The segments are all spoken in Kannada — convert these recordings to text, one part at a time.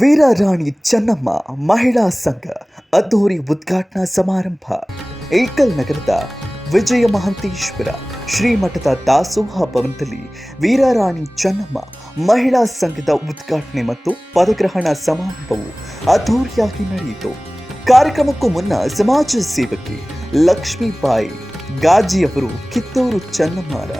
ವೀರರಾಣಿ ಚೆನ್ನಮ್ಮ ಮಹಿಳಾ ಸಂಘ ಅದ್ದೂರಿ ಉದ್ಘಾಟನಾ ಸಮಾರಂಭ. ಏಕಲ್ ನಗರದ ವಿಜಯ ಮಹಂತೇಶ್ವರ ಶ್ರೀಮಠದ ದಾಸೋಹ ಭವನದಲ್ಲಿ ವೀರರಾಣಿ ಚೆನ್ನಮ್ಮ ಮಹಿಳಾ ಸಂಘದ ಉದ್ಘಾಟನೆ ಮತ್ತು ಪದಗ್ರಹಣ ಸಮಾರಂಭವು ಅದ್ದೂರಿಯಾಗಿ ನಡೆಯಿತು. ಕಾರ್ಯಕ್ರಮಕ್ಕೂ ಮುನ್ನ ಸಮಾಜ ಸೇವಕಿ ಲಕ್ಷ್ಮೀಬಾಯಿ ಗಾಜಿಯವರು ಕಿತ್ತೂರು ಚೆನ್ನಮ್ಮರ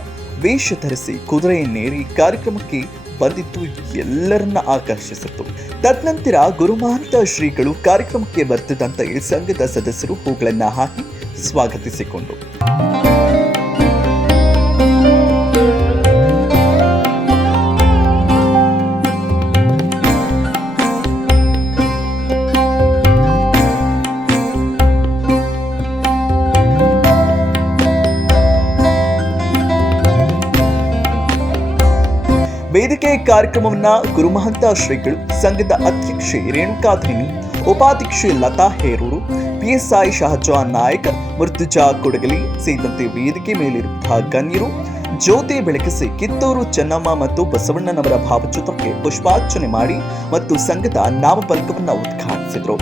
ವೇಷ ಧರಿಸಿ ಕುದುರೆಯನ್ನೇರಿ ಕಾರ್ಯಕ್ರಮಕ್ಕೆ ಬಂದಿದ್ದು ಎಲ್ಲರನ್ನ ಆಕರ್ಷಿಸಿತು. ತದನಂತರ ಗುರುಮಹಂತ ಶ್ರೀಗಳು ಕಾರ್ಯಕ್ರಮಕ್ಕೆ ಬರ್ತಿದ್ದಂತೆ ಸಂಘದ ಸದಸ್ಯರು ಹೂಗಳನ್ನ ಹಾಕಿ ಸ್ವಾಗತಿಸಿಕೊಂಡು ವೇದಿಕೆ ಕಾರ್ಯಕ್ರಮವನ್ನ ಗುರುಮಹಂತ ಶ್ರೀಗಳು, ಸಂಘದ ಅಧ್ಯಕ್ಷೆ ರೇಣುಕಾಧೇನಿ, ಉಪಾಧ್ಯಕ್ಷೆ ಲತಾ ಹೇರೂರು, ಪಿಎಸ್ಐ ಶಹಜಾನ್ ನಾಯಕ್, ಮುರ್ತುಜಾ ಕೊಡಗಲಿ ಸೇರಿದಂತೆ ವೇದಿಕೆ ಮೇಲಿರುವಂತಹ ಗಣ್ಯರು ಜ್ಯೋತಿ ಬೆಳಗಿಸಿ ಕಿತ್ತೂರು ಚೆನ್ನಮ್ಮ ಮತ್ತು ಬಸವಣ್ಣನವರ ಭಾವಚಿತ್ರಕ್ಕೆ ಪುಷ್ಪಾರ್ಚನೆ ಮಾಡಿ ಮತ್ತು ಸಂಘದ ನಾಮಫಲಕವನ್ನು ಉದ್ಘಾಟಿಸಿದರು.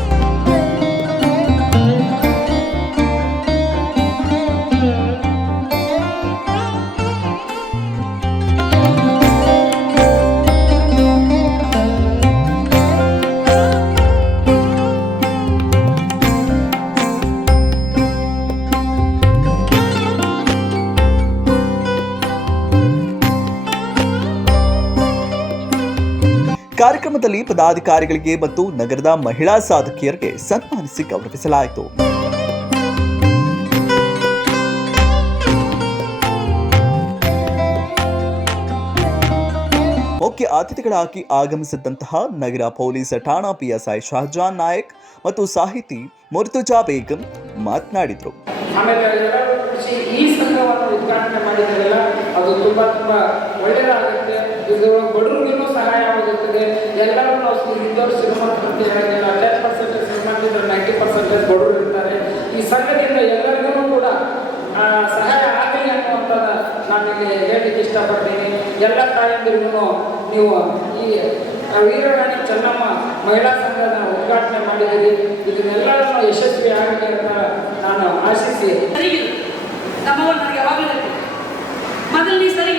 ಕಾರ್ಯಕ್ರಮದಲ್ಲಿ ಪದಾಧಿಕಾರಿಗಳಿಗೆ ಮತ್ತು ನಗರದ ಮಹಿಳಾ ಸಾಧಕಿಯರಿಗೆ ಸನ್ಮಾನಿಸಿ ಗೌರವಿಸಲಾಯಿತು. ಮುಖ್ಯ ಅತಿಥಿಗಳಾಗಿ ಆಗಮಿಸಿದ್ದಂತಹ ನಗರ ಪೊಲೀಸ್ ಠಾಣಾ ಪಿಎಸ್ಐ ಶಹಜಾನ್ ನಾಯಕ್ ಮತ್ತು ಸಾಹಿತಿ ಮುರ್ತುಜಾ ಬೇಗಂ ಮಾತನಾಡಿದರು. ಈ ಸಂಘವನ್ನು ಉದ್ಘಾಟನೆ ಮಾಡಿದಾರಲ್ಲ, ಅದು ತುಂಬಾ ಒಳ್ಳೆಯದಾಗುತ್ತೆ. ಇದು ಬಡವರಿಗೂ ಸಹಾಯವಾಗುತ್ತದೆ. ಎಲ್ಲರೂ ನಾವು ಇದ್ದವರು ಶ್ರೀಮಂತ 10% ಶ್ರೀಮಂತಿದ್ರೆ 90% ಬಡವರು ಇರ್ತಾರೆ. ಈ ಸಂಘದಿಂದ ಎಲ್ಲರಿಗೂ ಕೂಡ ಸಹಾಯ ಆಗಲಿ ಅನ್ನುವಂಥದ್ದು ನಾನು ಇಲ್ಲಿ ಹೇಳಲಿಕ್ಕೆ ಇಷ್ಟಪಡ್ತೀನಿ. ಎಲ್ಲ ತಾಯಂದಿರಿಗೂ ನೀವು ಈ ವೀರರಾಣಿ ಚೆನ್ನಮ್ಮ ಮಹಿಳಾ ಸಂಘದ ಉದ್ಘಾಟನೆ ಮಾಡಿದ್ದೀರಿ. ಇದನ್ನೆಲ್ಲರನ್ನು ಯಶಸ್ವಿ ಆಗಲಿ ಅಂತ ನಾನು ಆಶಿಸಿ ನಮ್ಮವ್ರು ನನಗೆ ಯಾವಾಗಲೂ ಮೊದಲು ನೀ ಸರಿ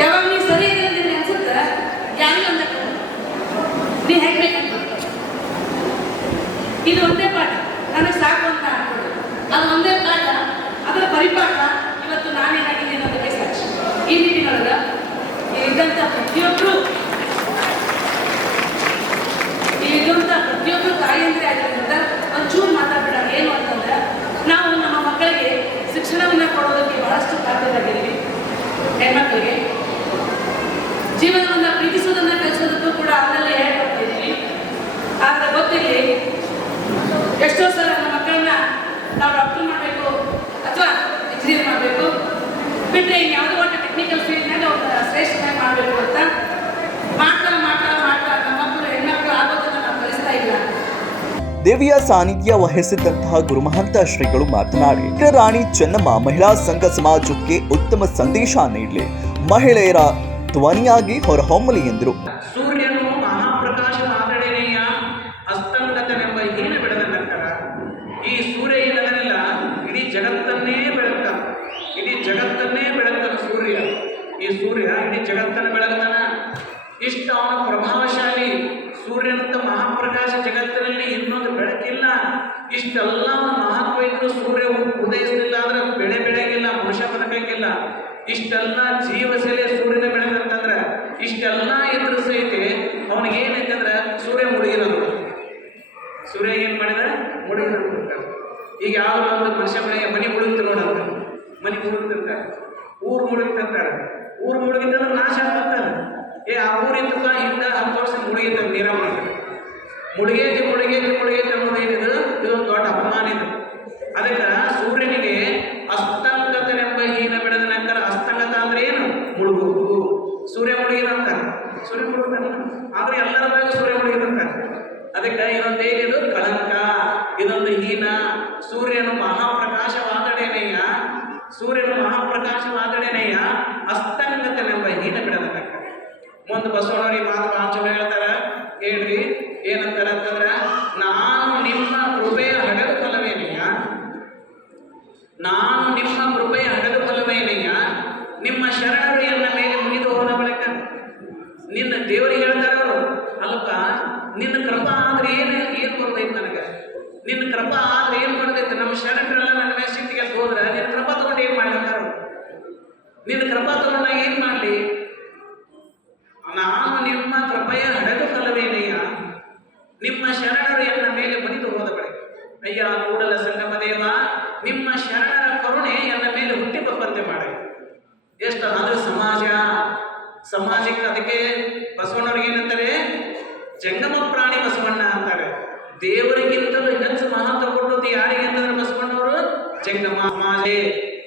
ಯಾವಾಗ ನೀ ಸರಿ ಇರೋದಿಲ್ಲ ಅನ್ಸುತ್ತೆ, ಯಾರಿಗೂ ಅಂತ ನೀ ಹೇಗ್ಬೇಕಂತ ಇದು ಒಂದೇ ಪಾಠ ನನಗೆ ಸಾಕು ಅಂತ ಅನ್ಬೋದು. ಅದು ಒಂದೇ ಪಾಠ, ಅದರ ಪರಿಪಾಠ ಇವತ್ತು ನಾನೇನಾಗಿದ್ದೀನಿ ಅನ್ನೋದಕ್ಕೆ ಸಾಕ್ಷಿ. ಈ ನಿಟ್ಟಿನೊಳಗೆ ಇದ್ದಂಥ ಪ್ರತಿಯೊಬ್ಬರು ತಾಯಿಯಂದ್ರೆ ಆಗಿರೋದ್ರಿಂದ ಒಂಚೂರು ಮಾತಾಡಬೇಡ. ಏನು ಅಂತಂದ್ರೆ ನಾವು ನಮ್ಮ ಮಕ್ಕಳಿಗೆ ಶಿಕ್ಷಣವನ್ನು ಕೊಡೋದಕ್ಕೆ ಬಹಳಷ್ಟು ಬಾಧ್ಯರಾಗಿದ್ದೀವಿ. ಹೆಣ್ಮಕ್ಳಿಗೆ ಜೀವನವನ್ನು ಪ್ರೀತಿಸೋದನ್ನ ಕಲಿಸೋದಕ್ಕೂ ಕೂಡ ಅದರಲ್ಲಿ ಹೇಳ್ಕೊಡ್ತಿದ್ದೀವಿ. ಆದರೆ ಗೊತ್ತಿರಲಿ, ಎಷ್ಟೋ ಸಲ ನಮ್ಮ ಮಕ್ಕಳನ್ನ ನಾವು ಡಾಕ್ಟರ್ ಮಾಡಬೇಕು ಅಥವಾ ಇಂಜಿನಿಯರ್ ಮಾಡಬೇಕು ಬಿಟ್ಟರೆ ಯಾವುದೋ ಒಂದು ಟೆಕ್ನಿಕಲ್ ಫೀಲ್ಡ್ನಾಗ ಅವ್ರನ್ನ ಶ್ರೇಷ್ಠನಾಗಿ ಮಾಡಬೇಕು ಅಂತ ಮಾಡ್ತಾ ನಮ್ಮ ಮಕ್ಕಳು ಹೆಣ್ಮಕ್ಳು ಆಗೋದನ್ನು ನಾವು ಕಲಿಸ್ತಾ ಇಲ್ಲ. ದೇವಿಯ ಸಾನ್ನಿಧ್ಯ ವಹಿಸಿದ್ದಂತಹ ಗುರುಮಹಂತ ಶ್ರೀಗಳು ಮಾತನಾಡಿ, ವೀರರಾಣಿ ಚೆನ್ನಮ್ಮ ಮಹಿಳಾ ಸಂಘ ಸಮಾಜಕ್ಕೆ ಉತ್ತಮ ಸಂದೇಶ ನೀಡಲಿ, ಮಹಿಳೆಯರ ಧ್ವನಿಯಾಗಿ ಹೊರಹೊಮ್ಮಲಿ ಎಂದರು. ಸೂರ್ಯನು ಮಹಾಪ್ರಕಾಶ ಮಾತಡೆನೆಯ ಅಸ್ತಂಗತನೆಂಬ ಹೀನ ಬೆಳೆದ ನಂತರ ಈ ಸೂರ್ಯ ಇಲ್ಲದನೆಲ್ಲ ಇಡೀ ಜಗತ್ತನ್ನೇ ಬೆಳಗ್ತಾನ. ಇಡೀ ಜಗತ್ತನ್ನೇ ಬೆಳಗ್ತಾನ ಸೂರ್ಯ. ಈ ಸೂರ್ಯ ಇಡೀ ಜಗತ್ತನ್ನು ಬೆಳಗ್ತಾನ. ಇಷ್ಟ ಅವನ ಪ್ರಭಾವಶಾಲಿ. ಸೂರ್ಯನಂತ ಮಹಾಪ್ರಕಾಶ ಜಗತ್ತಿನಲ್ಲಿ ಇನ್ನೊಂದು ಬೆಳಕಿಲ್ಲ. ಇಷ್ಟೆಲ್ಲ ಮಹತ್ವ ಇದ್ರು ಸೂರ್ಯ ಉದಯಿಸಲಿಲ್ಲ ಅಂದ್ರೆ ಬೆಳಗಿಲ್ಲ, ಮನುಷ್ಯ ಬದುಕಂಗಿಲ್ಲ. ಇಷ್ಟೆಲ್ಲ ಜೀವಸೆಲೆ ಸೂರ್ಯನ ಬೆಳೆದಂತಂದ್ರೆ ಇಷ್ಟೆಲ್ಲ ಇದ್ರು ಸಹಿತ ಅವನಿಗೆ ಏನೈತಂದ್ರೆ ಸೂರ್ಯ ಮುಳುಗಿರೋದು. ಸೂರ್ಯ ಏನ್ ಮಾಡಿದ? ಮುಳುಗಿರೋದು. ಈಗ ಯಾವ ಒಂದು ಮನುಷ್ಯ ಮನೆ ಮುಳುಗಿತು ನೋಡಂತ, ಮನೆ ಮುಳುಗ್ತಿರ್ತಾರೆ, ಊರು ಮುಳುಗ್ತಿರ್ತಾರೆ. ಊರು ಮುಳುಗಿದ್ರೆ ನಾಶ ಆಗ್ತಾನೆ. ಆ ಊರಿದ್ದಕ್ಕ ಇಂದ 10 ವರ್ಷ ಮುಳುಗಿತ ನೀರ ಮುಳುಗೇತಿ ಅನ್ನೋದೇನಿದು, ಇದೊಂದು ದೊಡ್ಡ ಅಪಮಾನ ಇದು. ಅದಕ್ಕೆ ಸೂರ್ಯನಿಗೆ ಅಸ್ತಂಗತನೆಂಬ ಹೀನ ಬೆಳೆದ ನಂತರ, ಅಸ್ತಂಗತ ಅಂದ್ರೆ ಏನು? ಮುಳುಗುವುದು. ಸೂರ್ಯ ಮುಳುಗಿದಂತ, ಸೂರ್ಯ ಮುಳುಗ್ತಾನ, ಆದ್ರೆ ಎಲ್ಲರ ಬಗ್ಗೆ ಸೂರ್ಯ ಮುಳುಗಿದಂತ. ಅದಕ್ಕೆ ಇದೊಂದೇನಿದು? ಕಳಂಕ, ಇದೊಂದು ಹೀನ. ಸೂರ್ಯನು ಮಹಾಪ್ರಕಾಶವಾದಡೇನೆಯ ಅಸ್ತಂಗತನೆಂಬ ಹೀನ ಬೆಳೆದ ಮುಂದೆ ಬಸವಣ್ಣವ್ರಿಗೆ ಮಾತು ಭಾಳ ಚಲೋ ಹೇಳ್ತಾರೆ. ಹೇಳ್ರಿ ಏನಂತಾರ ಅಂತಂದ್ರ, ನಾನು ನಿಮ್ಮ ಕೃಪೆಯ ಹಡಗು ಫಲವೇನೆಯ, ನಾನು ನಿಮ್ಮ ಕೃಪೆಯ ಹಡಗು ಫಲವೇನೆಯ, ನಿಮ್ಮ ಶರಣರು ಎನ್ನ ಮೇಲೆ ಮುಗಿದು ಹೋದ ಬಳಿಕ. ನಿನ್ನ ದೇವರಿಗೆ ಹೇಳ್ತಾರ ಅವರು, ಅಲ್ಪ ನಿನ್ನ ಕೃಪಾ ಆದ್ರೆ ಏನು ಬರ್ತೈತಿ ನನಗೆ, ನಿನ್ನ ಕೃಪಾ ಆದ್ರೆ ಏನು ಬರ್ತೈತಿ, ನಮ್ಮ ಶರಣರೆಲ್ಲ ನನ್ನ ಮೇಲೆ ಸಿಟ್ಟಿಗೆ ಹೋದ್ರೆ ನಿನ್ನ ಕೃಪಾ ತಗೊಂಡು ಏನ್ ಮಾಡ್ತಾರೆ, ನಿನ್ನ ಕೃಪಾ ತಗೊಂಡ ಏನ್ ಮಾಡ್ಲಿ, ನಾನು ನಿಮ್ಮ ಕೃಪೆಯ ಹಡಗು ಫಲವೇನೆಯ, ನಿಮ್ಮ ಶರಣರು ಎನ್ನ ಮೇಲೆ ಮುಗಿದು ಹೋದ ಬಳಿಕ. ಅಯ್ಯ ಕೂಡಲ ಸಂಗಮ ದೇವ, ನಿಮ್ಮ ಶರಣರ ಕರುಣೆ ಎನ್ನ ಮೇಲೆ ಹುಟ್ಟಿ ಬಪ್ಪಂತೆ ಮಾಡಿ. ಎಷ್ಟು ಅಂದ್ರೆ ಸಮಾಜಕ್ಕೆ ಅದಕ್ಕೆ ಬಸವಣ್ಣವ್ರಿಗೆ ಏನಂತಾರೆ, ಜಂಗಮ ಪ್ರಾಣಿ ಬಸವಣ್ಣ ಅಂತಾರೆ. ದೇವರಿಗಿಂತಲೂ ಹೆಚ್ಚು ಮಹತ್ವ ಕೊಟ್ಟದ್ದು ಯಾರಿಗೆ ಅಂತಂದ್ರೆ ಬಸವಣ್ಣವರು ಜಂಗಮ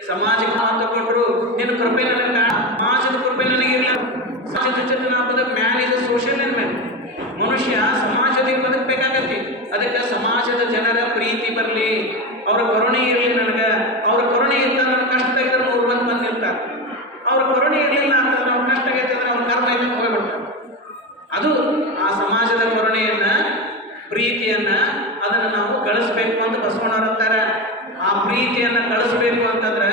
ಸಮಾಜಕ್ಕೆ ಮಹತ್ವ ಕೊಟ್ಟರು. ನಿನ್ನ ಕೃಪೆ ನನಗೆ, ಸಮಾಜದ ಕೃಪೆ ನನಗಿಲ್ಲ. ಸಮಾಜದ ಜೊತೆ ನಾವು ಮ್ಯಾನ್ ಇಸ್ ಸೋಷಿಯಲ್ ಎನ್ಮೆಂಟ್, ಮನುಷ್ಯ ಸಮಾಜದಿಂದ ಬದುಕಬೇಕಾಗತ್ತೆ. ಅದಕ್ಕೆ ಸಮಾಜದ ಜನರ ಪ್ರೀತಿ ಬರಲಿ, ಅವರ ಕರುಣೆ ಇರಲಿ ನನಗೆ. ಅವ್ರ ಕರುಣೆ ಇದ್ದ ನನ್ನ ಕಷ್ಟ ಇದ್ದರೆ 100 ಮಂದಿ ಬಂದಿರ್ತಾರೆ. ಅವ್ರ ಕರುಣೆ ಇರಲಿಲ್ಲ ಅಂತ ನಾವು ಕಷ್ಟ ಆಗೈತೆ ಅಂದ್ರೆ ಅವ್ರ ಕರ್ಮ ಇಲ್ಲ ಹೋಗ್ಬಿಡ್ತಾರೆ. ಅದು ಆ ಸಮಾಜದ ಕರುಣೆಯನ್ನ, ಪ್ರೀತಿಯನ್ನ, ಅದನ್ನ ನಾವು ಗಳಿಸ್ಬೇಕು ಅಂತ ಬಸವಣ್ಣವ್ರು ಅಂತಾರೆ. ಆ ಪ್ರೀತಿಯನ್ನ ಗಳಿಸ್ಬೇಕು ಅಂತಂದ್ರೆ,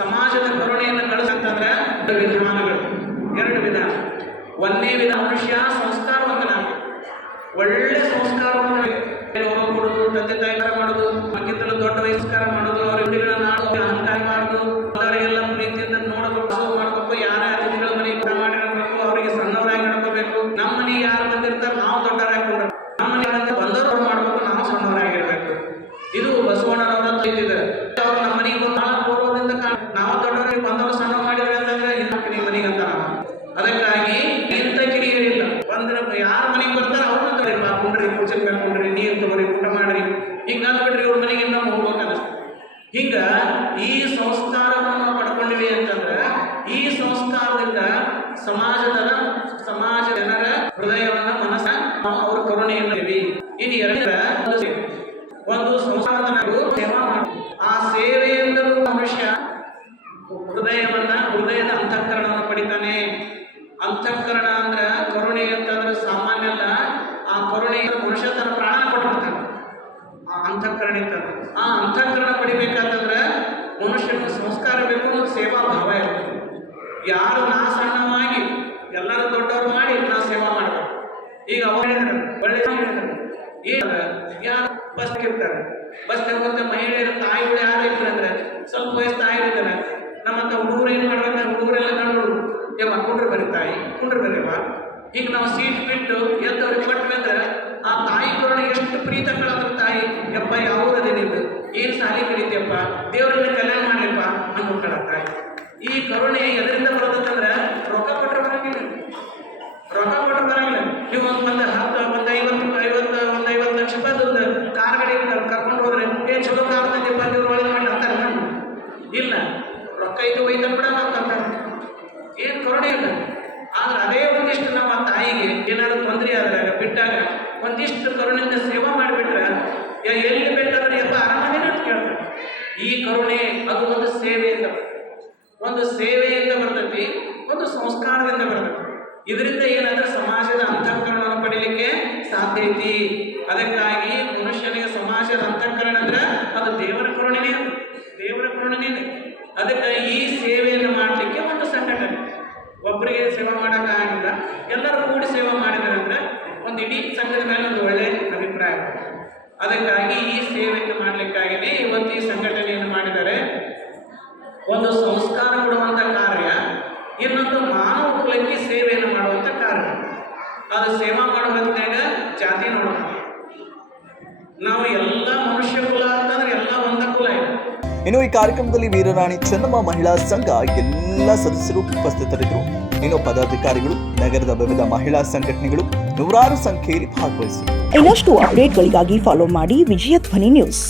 ಸಮಾಜದ ಕರುಣೆಯನ್ನು ಗಳಿಸಂತಂದ್ರೆ 2 ವಿಧಾನಗಳು, 2 ವಿಧಾನ. ಒಂದನೇ ವಿಧ ಮನುಷ್ಯ ಸಂಸ್ಕಾರವಂತನಾಗಬೇಕು, ಒಳ್ಳೆ ಸಂಸ್ಕಾರವನ್ನು ಕೊಡುದು, ತಂದೆ ತಾಯಿ ಮಾಡೋದು, ಮಕ್ಕಿಂತಲೂ ದೊಡ್ಡ ವಯಸ್ಕಾರ ಮಾಡೋದು, ಅವ್ರ ಇಂಡಿಗಳನ್ನ ಆಡೋದು, ಅಹಂಕಾರ ಮಾಡೋದು, ಅವರಿಗೆಲ್ಲ ಪ್ರೀತಿಯಿಂದ ನೋಡಬೇಕು, ಮಾಡ್ಬೇಕು, ಯಾರ ಅತಿಥಿಗಳ ಮನೆಗೆ ಊಟ ಮಾಡಿರಬೇಕು, ಅವರಿಗೆ ಸಣ್ಣವರಾಗಿ ನಡ್ಕೋಬೇಕು. ನಮ್ಮ ಮನೆಗೆ ಯಾರು ಬಂದಿರ್ತಾರೆ ನಾವು ದೊಡ್ಡವರಾಗಿ ಕೊಡ್ಬೇಕು, ನಮ್ಮ ಮನೆಗೆ ಬಂದವರು ಮಾಡ್ಬೇಕು, ನಾವು ಸಣ್ಣವರಾಗಿರ್ಬೇಕು. ಇದು ಬಸವಣ್ಣನವರ ತಿಳಿದಿದ್ದಾರೆ. ಅವ್ರು ನಮ್ಮ ಮನೆಗೆ ಒಂದು ನಾಲ್ಕು ಗೌರವದಿಂದ ನಾವು ದೊಡ್ಡವರಿಗೆ ಬಂದವರು ಸಣ್ಣ ಮಾಡಿದ್ರೆ ಅಂತಂದ್ರೆ ಇನ್ನು ಮನೆಗೆ ಅಂತ ನಾವು. ಅದಕ್ಕಾಗಿ ಇಂಥ ಕಿರಿಯರಿಲ್ಲ, ಬಂದ್ರೆ ಯಾರ ಮನೆಗೆ ಬರ್ತಾರೆ ಅವ್ರನ್ನ ತಗೊಳ್ಳಿ, ಕುಂಡ್ರಿ, ಕುರ್ಚಿ ಮೇಲೆ ಕುಂಡ್ರಿ, ನೀರು ತಗೋರಿ, ಊಟ ಮಾಡ್ರಿ, ಹಿಂಗಾದ್ ಬಿಡ್ರಿ, ಅವ್ರ ಮನೆಗೆ ನಾವು ಹೋಗ್ಬೇಕನ್ನ. ಹಿಂಗ ಈ ಸಂಸ್ಕಾರವನ್ನು ಪಡ್ಕೊಂಡಿವಿ ಅಂತಂದ್ರೆ, ಈ ಸಂಸ್ಕಾರದಿಂದ ಸಮಾಜ ಜನರ ಹೃದಯವನ್ನ, ಮನಸ್ಸ, ಅವ್ರ ಕರುಣೆಯನ್ನು ಇನ್ನು 2 ಒಂದು ಸಂಸ್ಕಾರವು ಸೇವಾ ಮಾಡಿ. ಆ ಸೇವೆಯಿಂದಲೂ ಮನುಷ್ಯ ಹೃದಯದ ಅಂತಃಕರಣವನ್ನು ಪಡಿತಾನೆ. ಅಂತಃಕರಣ ಅಂದ್ರೆ ಕರುಣೆ ಅಂತಂದ್ರೆ ಸಾಮಾನ್ಯ ಅಲ್ಲ. ಆ ಕರುಣೆ ಮನುಷ್ಯ ತನ್ನ ಪ್ರಾಣ ಕೊಟ್ಟಿರ್ತಾನೆ. ಆ ಅಂತಃಕರಣ ಇರ್ತದೆ. ಆ ಅಂತಃಕರಣ ಪಡಿಬೇಕಂತಂದ್ರೆ ಮನುಷ್ಯನ ಸಂಸ್ಕಾರ ಬೇಕು, ಒಂದು ಸೇವಾ ಭಾವ ಇರ್ತದೆ. ಯಾರು ನಾ ಸಣ್ಣವಾಗಿ ಎಲ್ಲರೂ ದೊಡ್ಡವ್ರು ಮಾಡಿ ನಾ ಸೇವಾ ಮಾಡಬೇಕು. ಈಗ ಅವ್ರು ಹೇಳಿದ್ರು ಒಳ್ಳೆ ಯಾರು ಬಸ್ ಇರ್ತಾರೆ, ಬಸ್ ತಗೊಂತ ಮಹಿಳೆಯರು ತಾಯಿಗಳು ಯಾರು ಇರ್ತಾರೆ ಅಂದ್ರೆ ಸ್ವಲ್ಪ ವಯಸ್ಸು ತಾಯಿ ಇರ್ತಾರೆ. ನಮ್ಮಂತ ಹುಡುಗರು ಏನ್ ಮಾಡ್ಬೇಕು, ಹುಡುಗರೆಲ್ಲ ಕಂಡು ಯಮ್ಮ ಕುಂಡ್ರೆ ಬರೀ ತಾಯಿ, ಕುಂಡ್ರೆ ಬರೀವ. ಈಗ ನಾವು ಸೀಟ್ ಬಿಟ್ಟು ಎದ್ದವ್ರಿಗೆ ಕೊಟ್ವಿ ಅಂದ್ರೆ ಆ ತಾಯಿ ಕರುಣೆ ಎಷ್ಟು ಪ್ರೀತಗಳಂದ್ರೆ, ತಾಯಿ ಯಪ್ಪ ಯಾವುದೇ ನಿಂದು ಏನ್ ಸಾಲಿ ಕಲಿತೀಯಪ್ಪ, ದೇವರನ್ನ ಕಲ್ಯಾಣ ಮಾಡ್ಲಿಪ್ಪ ಅನ್ಕೊಂಡ ತಾಯಿ. ಈ ಕರುಣೆ ಎದರಿಂದ ಬರೋದಂದ್ರೆ ರೊಕ್ಕ ಕೊಟ್ಟರೆ ಬರಂಗಿಲ್ಲ, ರೊಕ್ಕ ಕೊಟ್ಟರೆ ಬರಂಗಿಲ್ಲ. ನೀವು ಒಂದು 50 ಲಕ್ಷ ರೂಪಾಯಿ ಕಾರ್ ಗಾಡಿ ಕರ್ಕೊಂಡು ಹೋದ್ರೆ ಚಲೋ ಕಾರ್ ತಂದಿಪ್ಪ, ದೇವ್ರ ಒಳಗೆ ಮಾಡಿ ಅಂತಾರೆ. ಇಲ್ಲ, ರೊಕ್ಕ ಇದು ಒಯ್ದ ಕೂಡ ನಾವು ತಂತಾರೆ, ಏನು ಕರುಣೆ ಇಲ್ಲ. ಆದ್ರೆ ಅದೇ ಒಂದಿಷ್ಟು ನಮ್ಮ ತಾಯಿಗೆ ಏನಾದ್ರು ತೊಂದರೆ ಆದ್ರೆ ಬಿಟ್ಟಾಗ ಒಂದಿಷ್ಟು ಕರುಣೆಯಿಂದ ಸೇವಾ ಮಾಡಿಬಿಟ್ರೆ ಎಲ್ಲಿ ಬೇಕಾದ್ರೆ ಎಲ್ಲ ಆರಾಮದೇನೆ ಅಂತ ಕೇಳ್ತಾರೆ. ಈ ಕರುಣೆ ಅದು ಒಂದು ಸೇವೆಯಿಂದ ಬರ್ತೈತಿ, ಒಂದು ಸಂಸ್ಕಾರದಿಂದ ಬರ್ತೈತಿ. ಇದರಿಂದ ಏನಾದ್ರೆ ಸಮಾಜದ ಅಂತಃಕರಣವನ್ನು ಪಡೀಲಿಕ್ಕೆ ಸಾಧ್ಯ ಐತಿ. ಅದಕ್ಕಾಗಿ ಮನುಷ್ಯನಿಗೆ ಸಮಾಜದ ಅಂತಃಕರಣ ಅಂದ್ರೆ ಅದು ದೇವರ ಕರುಣೆನೇ, ಅದಕ್ಕೆ ಈ ಸೇವೆಯನ್ನು ಮಾಡಲಿಕ್ಕೆ ಒಂದು ಸಂಘಟನೆ, ಒಬ್ಬರಿಗೆ ಸೇವೆ ಮಾಡೋಕ್ಕಾಗಿಲ್ಲ, ಎಲ್ಲರೂ ಕೂಡಿ ಸೇವೆ ಮಾಡಿದ್ದಾರೆ ಅಂದ್ರೆ ಒಂದು ಇಡೀ ಸಂಘದ ಮೇಲೆ ಒಂದು ಒಳ್ಳೆ ಅಭಿಪ್ರಾಯ. ಅದಕ್ಕಾಗಿ ಈ ಸೇವೆಯನ್ನು ಮಾಡಲಿಕ್ಕಾಗಿಯೇ ಇವತ್ತು ಈ ಸಂಘಟನೆಯನ್ನು ಮಾಡಿದ್ದಾರೆ. ಒಂದು ಸಂಸ್ಕಾರ ಕೊಡುವಂಥ ಕಾರ್ಯ, ಇನ್ನೊಂದು ಮಾನವ ಕುಲಕ್ಕೆ ಸೇವೆಯನ್ನು ಮಾಡುವಂಥ ಕಾರ್ಯ. ಅದು ಸೇವಾ ಮಾಡುವಂತಾಗ ಜಾತಿ ನೋಡೋಣ, ನಾವು ಎಲ್ಲ ಮನುಷ್ಯ ಕುಲ ಅಂತಂದ್ರೆ ಎಲ್ಲ ಒಂದ ಕುಲ ಇದೆ. ಇನ್ನು ಈ ಕಾರ್ಯಕ್ರಮದಲ್ಲಿ ವೀರರಾಣಿ ಚೆನ್ನಮ್ಮ ಮಹಿಳಾ ಸಂಘ ಎಲ್ಲ ಸದಸ್ಯರು ಉಪಸ್ಥಿತರಿದ್ದರು. ಇನ್ನು ಪದಾಧಿಕಾರಿಗಳು, ನಗರದ ವಿವಿಧ ಮಹಿಳಾ ಸಂಘಟನೆಗಳು ನೂರಾರು ಸಂಖ್ಯೆಯಲ್ಲಿ ಭಾಗವಹಿಸಿದರು. ಇನ್ನಷ್ಟು ಅಪ್ಡೇಟ್ಗಳಿಗಾಗಿ ಫಾಲೋ ಮಾಡಿ ವಿಜಯ ಧ್ವನಿ ನ್ಯೂಸ್.